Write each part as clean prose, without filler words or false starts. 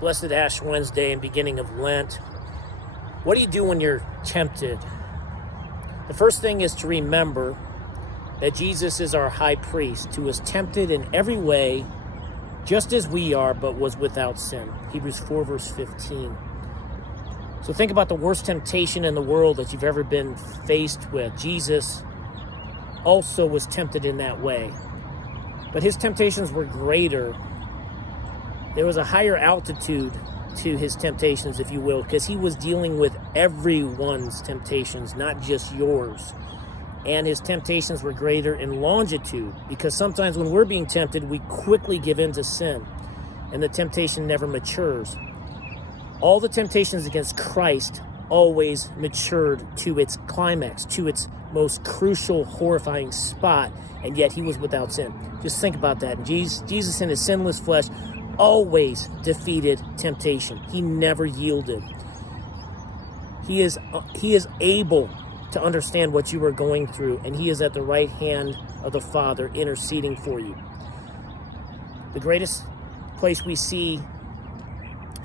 Blessed Ash Wednesday and beginning of Lent. What do you do when you're tempted? The first thing is to remember that Jesus is our high priest who was tempted in every way just as we are, but was without sin. Hebrews 4 verse 15. So think about the worst temptation in the world that you've ever been faced with. Jesus also was tempted in that way, but his temptations were greater. There was a higher altitude to his temptations, if you will, because he was dealing with everyone's temptations, not just yours. And his temptations were greater in longitude, because sometimes when we're being tempted, we quickly give in to sin, and the temptation never matures. All the temptations against Christ always matured to its climax, to its most crucial, horrifying spot, and yet he was without sin. Just think about that. Jesus in his sinless flesh always defeated temptation. He never yielded. He is able to understand what you are going through, and he is at the right hand of the Father interceding for you. The greatest place we see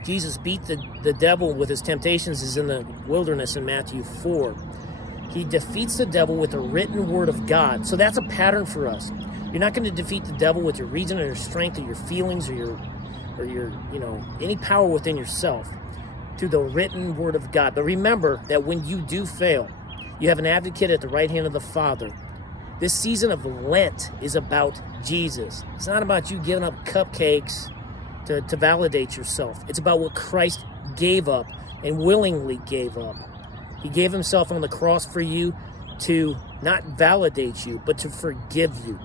Jesus beat the devil with his temptations is in the wilderness in Matthew 4. He defeats the devil with the written word of God. So that's a pattern for us. You're not going to defeat the devil with your reason or your strength or your feelings or your any power within yourself, through the written word of God. But remember that when you do fail, you have an advocate at the right hand of the Father. This season of Lent is about Jesus. It's not about you giving up cupcakes to validate yourself. It's about what Christ gave up and willingly gave up. He gave himself on the cross for you to not validate you, but to forgive you.